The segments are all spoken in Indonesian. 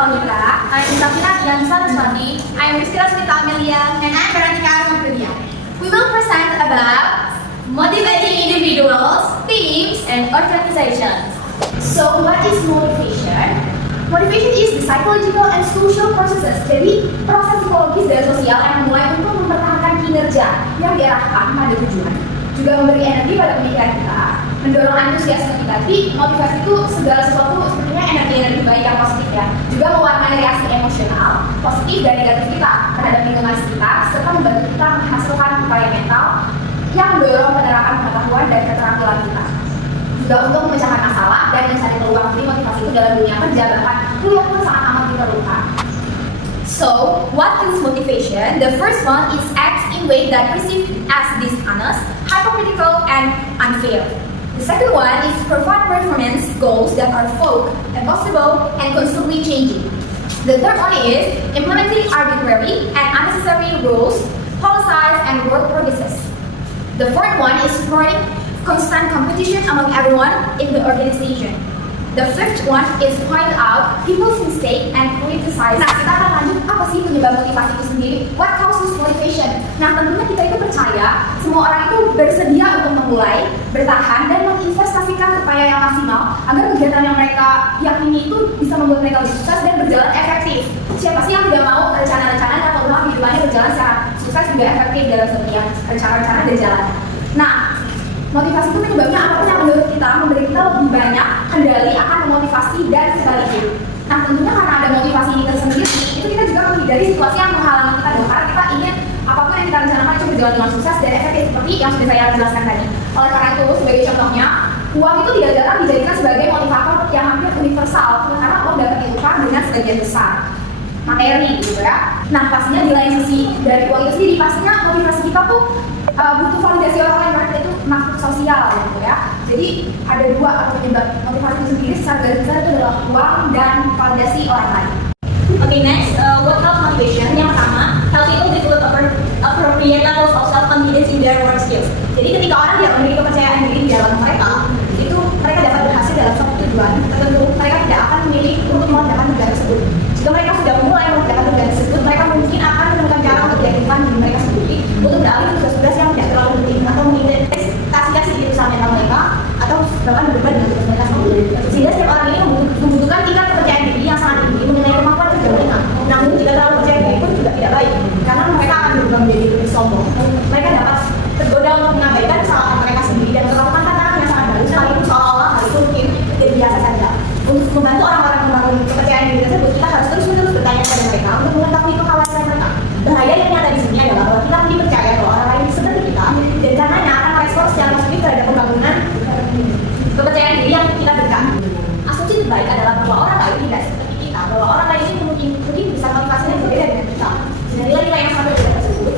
Salonita. I'm Safina Dian Saraswati. I'm Rizky Rasmita Amelia. And I'm Veronica Armagudia. We will present about motivating individuals, teams, and organizations. So, what is motivation? Motivation is the psychological and social processes. Jadi, proses psikologis dan sosial yang mulai untuk mempertahankan kinerja yang diarahkan pada tujuan. Juga memberi energi pada pemikiran kita, mendorong antusiasme kita. Jadi, motivasi itu segala sesuatu sebenarnya energi-energi baik yang positif ya. Juga mewarnai reaksi emosional, positif dan negatif kita terhadap lingkungan sekitar, serta membantu kita menghasilkan upaya mental yang mendorong penerapan pengetahuan dan keterampilan kita. Juga untuk memecahkan masalah dan mencari peluang. Jadi motivasi itu dalam dunia kerja bahkan kuliah pun sangat amat diperlukan. So, what is motivation? The first one is act in way that perceived as dishonest, hypocritical, and unfair. The second one is provide performance goals that are vague, impossible, and constantly changing. The third one is implementing arbitrary and unnecessary rules, policies, and work practices. The fourth one is supporting constant competition among everyone in the organization. The fifth one is point out people's mistake and criticize. Nah, kita akan lanjut apa sih penyebab motivasi itu sendiri? What causes motivation? Nah, tentunya kita itu percaya semua orang itu bersedia untuk memulai, bertahan, dan menginvestasikan upaya yang maksimal agar kegiatan yang mereka yakini itu bisa membuat mereka lebih sukses dan berjalan efektif. Siapa sih yang tidak mau rencana-rencana atau rumah kehidupannya berjalan secara sukses juga efektif dalam setiap rencana-rencana berjalan. Nah, motivasi itu penyebabnya apapun yang menurut kita memberi kita lebih banyak kendali akan memotivasi dan sebaliknya. Nah, tentunya karena ada motivasi ini tersendiri, itu kita juga menghindari situasi yang menghalangi kita dong. Karena kita ingin apapun yang kita rencanakan itu berjalan dengan sukses dan efektif seperti yang sudah saya jelaskan tadi. Oleh karena itu, sebagai contohnya, uang itu tidak jarang dijadikan sebagai motivator yang hampir universal karena uang dapat ditukar dengan sebagian besar materi gitu ya. Nah, pastinya di lain sisi dari uang itu sendiri, pastinya motivasi kita tuh butuh validasi orang lain karena itu makhluk sosial gitu ya. Jadi ada dua penyebab motivasi itu sendiri secara garis besar itu adalah uang dan validasi orang lain. Okay, next, what helps motivation? Yang pertama, help people develop appropriate levels of self-confidence in their work skills. Jadi ketika orang tidak memiliki kepercayaan diri di dalam mereka, itu mereka dapat berhasil dalam suatu tujuan tertentu. Mereka tidak akan memilih untuk mengerjakan tugas tersebut. Jika mereka sudah mulai mengerjakan tugas tersebut, mereka mungkin akan menemukan cara untuk meyakinkan diri mereka sendiri untuk beralih ke tugas-tugas yang tidak terlalu penting atau menginvestasikan sedikit usaha mental mereka atau bahkan berdebat dengan tugas mereka sendiri. Sehingga setiap orang ini membutuhkan tingkat kepercayaan diri yang sangat tinggi mengenai kemampuan kerja mereka. Namun jika terlalu percaya diri pun juga tidak baik, karena mereka akan berubah menjadi lebih sombong. Mereka dapat tergoda untuk mengabaikan kesalahan mereka sendiri dan melakukan tantangan yang sangat baru sekalipun seolah-olah hal itu mungkin jadi biasa saja. Untuk membantu orang-orang membangun kepercayaan diri tersebut, kita harus terus-menerus bertanya kepada mereka untuk mengetahui kekhawatiran mereka. Bahaya yang nyata di sini adalah bahwa kita mesti percaya bahwa orang lain seperti kita dan karenanya akan merespon secara positif terhadap pembangunan kepercayaan diri yang kita berikan. Asumsi terbaik adalah bahwa orang lain tidak seperti kita, bahwa orang lain ini mungkin bisa motivasi yang berbeda dengan kita. Dan nilai-nilai yang sangat berbeda tersebut,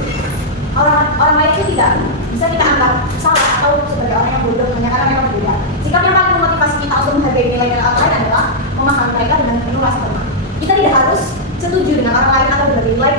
orang lain itu tidak bisa kita anggap salah atau sebagai orang yang bodoh hanya karena mereka berbeda. Sikap yang paling memotivasi kita untuk menghargai nilai-nilai orang lain adalah memahami mereka dengan penuh rasa hormat. Kita tidak harus setuju dengan orang lain atau berbeda nilai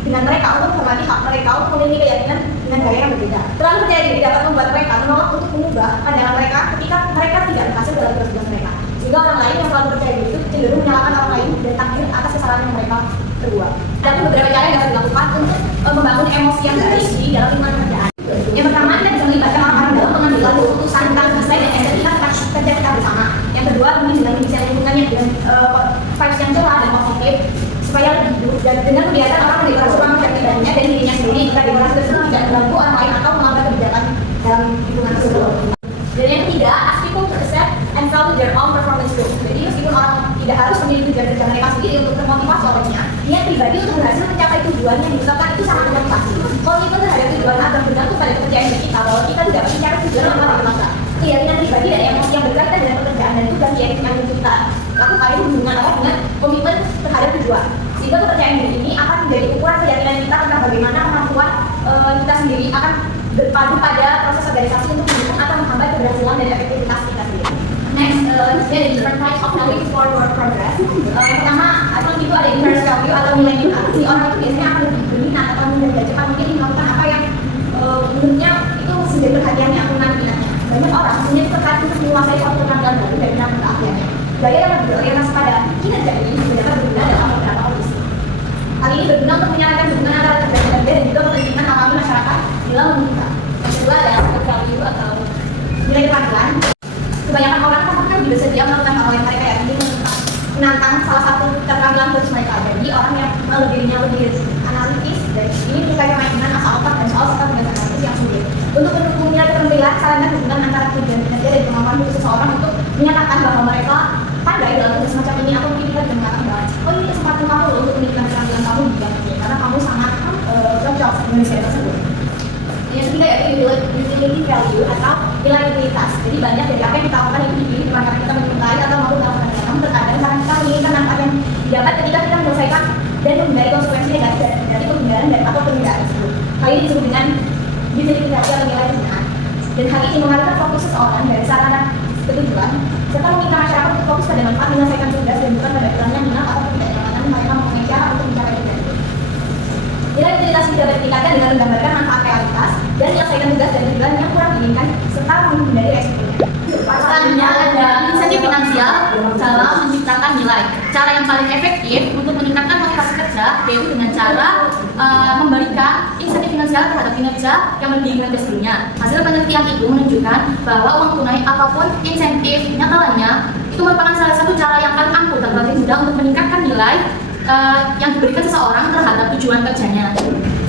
dengan mereka untuk menghormati hak mereka untuk memiliki keyakinan dengan gaya yang berbeda. Terlalu percaya diri dapat membuat mereka menolak untuk mengubah pandangan mereka ketika mereka tidak berhasil dalam tugas mereka. Sehingga orang lain yang terlalu percaya diri itu cenderung menyalahkan orang lain dan takdir atas kesalahan yang mereka perbuat. Ada beberapa cara yang dapat dilakukan untuk membangun emosi yang baik di dalam lingkungan kerjaan. Yang pertama, kita bisa melibatkan orang-orang dalam pengambilan keputusan tentang desain dan estetika kerja kita bersama. Yang kedua, mungkin dengan desain lingkungannya dengan vibes yang cerah dan positif supaya lebih hidup dan dengan kegiatan orang mendeklarasi ruang kerja pribadinya dan dirinya sendiri jika deklarasi tersebut tidak mengganggu orang lain atau melanggar kebijakan dalam lingkungan tersebut. Dan yang ketiga, ask people to accept and follow their own performance goals. Jadi meskipun orang tidak harus memiliki tujuan kerja mereka sendiri untuk termotivasi olehnya, niat pribadi untuk berhasil mencapai tujuan yang ditetapkan itu sangat memotivasi. Komitmen terhadap tujuan akan bergantung pada kepercayaan diri kita bahwa kita tidak mencapai tujuan yang paling masa. Keyakinan pribadi dan emosi yang berkaitan dengan pekerjaan dan tugas yang kita lakukan itu hubungan apa dengan komitmen terhadap tujuan. Sehingga kepercayaan diri ini akan menjadi ukuran keyakinan kita tentang bagaimana kemampuan kita sendiri akan berpadu pada proses organisasi untuk mendukung atau menghambat keberhasilan dan efektivitas kita sendiri. Next, there is different types of knowledge for your progress. Yang pertama, atau itu ada interest value atau nilai minat. Si orang itu biasanya akan lebih berminat atau lebih cepat mungkin melakukan apa yang menurutnya itu menjadi perhatiannya atau minatnya. Banyak orang punya tertarik untuk menguasai suatu keterampilan baru dari minat keahliannya. Gaya yang lebih berorientasi pada kinerja ini sebenarnya Hal ini berguna untuk menyarankan hubungan antara kerja dan juga kepentingan alami masyarakat dalam meningkat. Yang kedua adalah value atau nilai keadilan. Kebanyakan orang kan lebih bersedia melakukan hal yang mereka yakini menantang salah satu keterampilan khusus mereka. Jadi orang yang dirinya lebih analitis dan ini menyukai permainan asal otak dan soal serta tugas analitis yang sulit. Untuk mendukung nilai keterampilan, sarankan hubungan antara tujuan kinerja dan kemampuan khusus seseorang untuk menyatakan bahwa mereka pandai dalam tugas semacam ini atau mungkin kita juga mengatakan bahwa oh ini kesempatan kamu loh untuk menunjukkan keterampilan kamu di bidang ini karena kamu sangat cocok dengan nilai tersebut. Yang ketiga yaitu utility value atau nilai utilitas. Jadi banyak dari apa yang kita lakukan itu dipilih bukan karena kita menyukai atau mau melakukan namun terkadang karena kita menginginkan manfaat yang didapat ketika kita menyelesaikan dan menghindari konsekuensi negatif dari penghindaran dan atau penundaan tersebut. Hal ini disebut dengan utility value atau nilai penggunaan. Dan hal ini mengalihkan fokus seseorang dari sarana ketujuan serta meminta masyarakat untuk fokus pada manfaat menyelesaikan tugas dan bukan pada perannya minat atau ketidaknyamanan mereka mempunyai cara untuk mencapai tujuan itu. Nilai utilitas bisa ditingkatkan dengan menggambarkan manfaat realitas dan menyelesaikan tugas dan tujuan yang kurang diinginkan serta menghindari resikonya. Selanjutnya ada insentif finansial dalam menciptakan nilai. Cara yang paling efektif untuk meningkatkan motivasi kerja yaitu dengan cara memberikan insentif finansial terhadap kinerja yang lebih kinerja sebelumnya. Hasil penelitian itu menunjukkan bahwa uang tunai ataupun insentif nyata lainnya itu merupakan salah satu cara yang paling ampuh dan paling mudah untuk meningkatkan nilai yang diberikan seseorang terhadap tujuan kerjanya.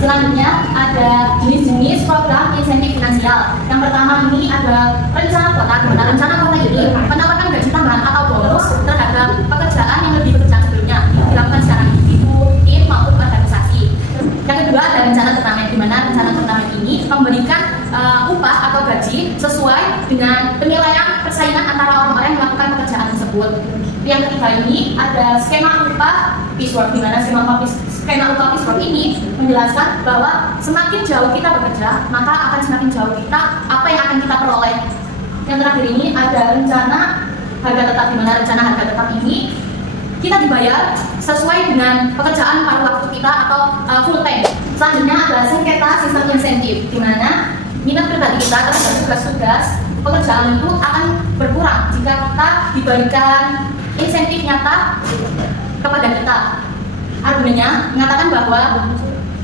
Selanjutnya ada jenis-jenis program insentif finansial. Yang pertama ini ada rencana kota. Dimana rencana kota ini menawarkan gaji tambahan atau bonus terhadap pekerjaan yang lebih pekerjaan sebelumnya dilakukan secara individu, tim maupun organisasi. Yang kedua ada rencana turnamen. Dimana rencana turnamen ini memberikan upah atau gaji sesuai dengan penilaian persaingan antara orang-orang yang melakukan pekerjaan tersebut. Yang ketiga ini ada skema upah piecework, di mana skema upah piecework ini menjelaskan bahwa semakin jauh kita bekerja, maka akan semakin jauh kita apa yang akan kita peroleh. Yang terakhir ini ada rencana harga tetap, di mana rencana harga tetap ini kita dibayar sesuai dengan pekerjaan paruh waktu kita atau full time. Selanjutnya ada sengketa sistem insentif, di mana minat pribadi kita terhadap tugas-tugas pekerjaan itu akan berkurang jika kita diberikan insentif nyata kepada kita. Argumennya mengatakan bahwa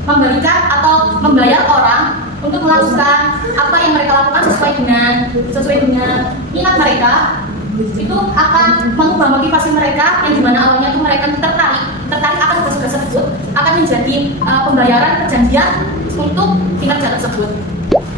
memberikan atau membayar orang untuk melakukan apa yang mereka lakukan sesuai dengan minat mereka itu akan mengubah motivasi mereka yang dimana awalnya itu mereka tertarik akan tugas tersebut akan menjadi pembayaran perjanjian untuk kinerja tersebut.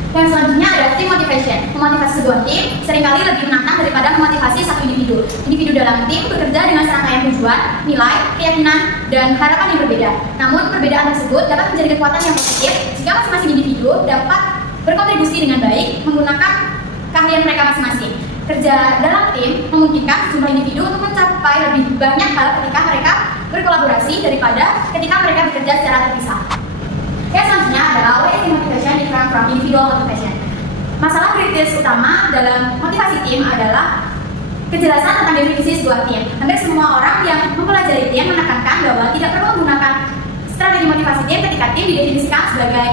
Yang selanjutnya ada team motivation. Memotivasi sebuah tim seringkali lebih menantang daripada memotivasi satu individu. Individu dalam tim bekerja dengan serangkaian tujuan, nilai, keyakinan, dan harapan yang berbeda. Namun perbedaan tersebut dapat menjadi kekuatan yang positif jika masing-masing individu dapat berkontribusi dengan baik menggunakan keahlian mereka masing-masing. Kerja dalam tim memungkinkan sejumlah individu untuk mencapai lebih banyak hal ketika mereka berkolaborasi daripada ketika mereka bekerja secara terpisah. Yang selanjutnya adalah what is motivation different from individual motivation. Masalah kritis utama dalam motivasi tim adalah kejelasan tentang definisi sebuah tim. Hampir semua orang yang mempelajari tim menekankan bahwa tidak perlu menggunakan strategi motivasi tim ketika tim didefinisikan sebagai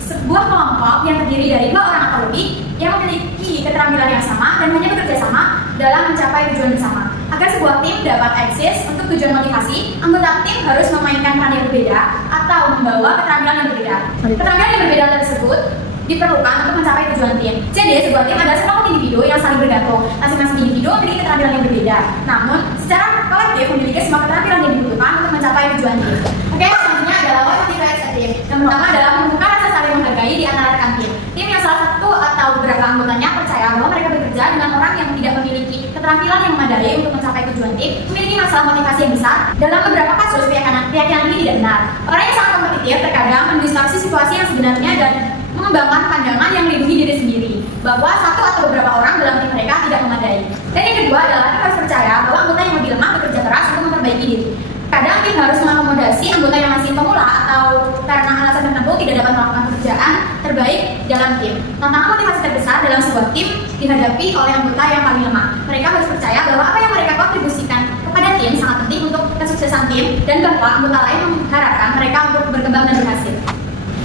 sebuah kelompok yang terdiri dari 2 orang atau lebih yang memiliki keterampilan yang sama dan hanya bekerja sama dalam mencapai tujuan bersama. Agar sebuah tim dapat eksis untuk tujuan motivasi, anggota tim harus memainkan peran yang berbeda atau membawa keterampilan yang berbeda. Keterampilan yang berbeda tersebut diperlukan untuk mencapai tujuan tim. Jadi, sebuah tim adalah sekelompok individu yang saling bergantung. Masing-masing individu memiliki keterampilan yang berbeda. Namun, secara kolektif memiliki semua keterampilan yang dibutuhkan untuk mencapai tujuan tim. Oke, selanjutnya adalah what motivates a team. Yang pertama adalah membuka rasa saling menghargai di antara rekan tim. Tim yang salah satu atau beberapa anggotanya percaya bahwa mereka bekerja dengan orang yang tidak memiliki keterampilan yang memadai untuk mencapai tujuan tim memiliki masalah motivasi yang besar. Dalam beberapa kasus, keyakinan ini tidak benar. Orang yang sangat kompetitif terkadang mendistorsi situasi yang sebenarnya dan mengembangkan pandangan yang melindungi diri sendiri bahwa satu atau beberapa orang dalam tim mereka tidak memadai. Dan yang kedua adalah tim harus percaya bahwa anggota yang lebih lemah bekerja keras untuk memperbaiki diri. Kadang tim harus mengakomodasi anggota yang masih pemula atau karena alasan tertentu tidak dapat melakukan pekerjaan terbaik dalam tim. Tantangan motivasi terbesar dalam sebuah tim dihadapi oleh anggota yang paling lemah. Mereka harus percaya bahwa apa yang mereka kontribusikan kepada tim sangat penting untuk kesuksesan tim dan bahwa anggota lain mengharapkan mereka untuk berkembang dan berhasil.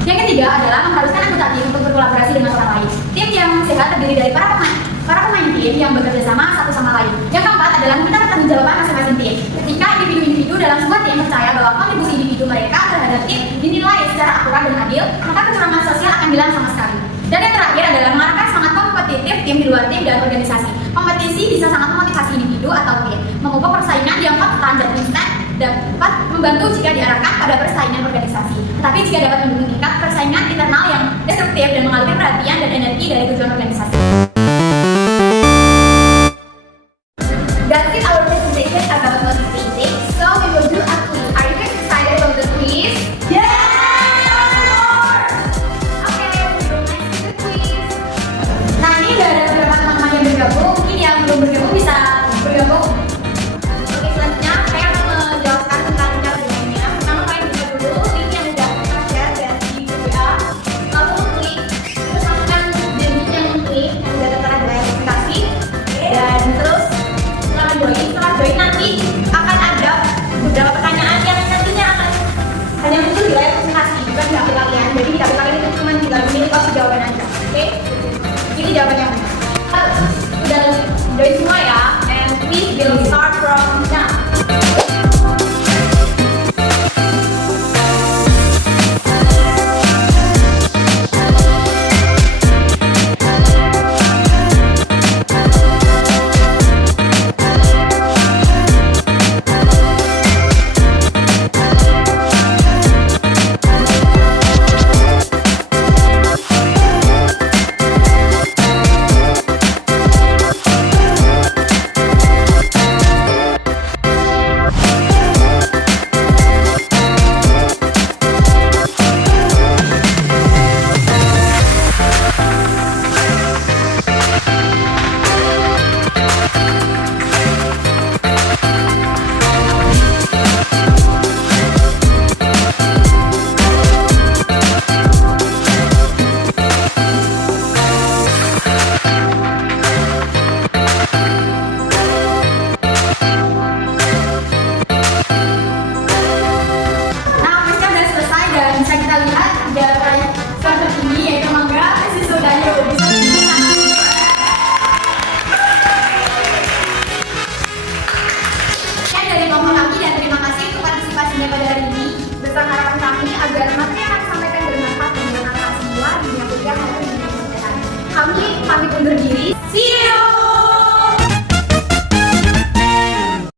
Yang ketiga adalah mengharuskan anggota tim untuk berkolaborasi dengan orang lain. Tim yang sehat terdiri dari para pemain tim yang bekerja sama satu sama lain. Yang keempat adalah meminta pertanggungjawaban masing-masing tim. Ketika individu-individu dalam sebuah tim percaya bahwa kontribusi individu mereka terhadap tertib, dinilai secara akurat dan adil, maka kecurangan sosial akan hilang sama sekali. Dan yang terakhir adalah mengarahkan sangat kompetitif tim di luar tim dan organisasi. Kompetisi bisa sangat memotivasi individu atau tim, mengubah persaingan yang standar instan, dapat membantu jika diarahkan pada persaingan organisasi. Tetapi jika dapat mendukung tingkat persaingan internal yang destruktif dan mengalihkan perhatian dan energi dari tujuan organisasi. That's it, our presentation about motivating. So we will do a quiz. Are you guys excited about the quiz? Okay, we will next to the quiz. Nah, ini udah ada beberapa teman-teman yang bergabung. Mungkin yang belum bergabung bisa bergabung. Oke, selanjutnya saya akan menjelaskan tentang cara bermainnya. Pertama, kalian buka dulu link yang udah kita share dari WA. Lalu klik, terus masukkan link yang klik yang udah tertera di layar presentasi. Dan terus setelah join nanti akan ada beberapa pertanyaan yang nantinya akan hanya muncul di layar presentasi, bukan di HP kalian. Jadi di HP kalian itu cuma tinggal memilih opsi jawaban aja. Oke? Ini jawabannya. Udah join semua ya, and we will start from now. Pada hari ini, besar harapan kami agar materi yang kami sampaikan bermanfaat dan bermanfaat semua di dunia kuliah maupun di dunia kesehatan. Kami pamit undur diri. See you!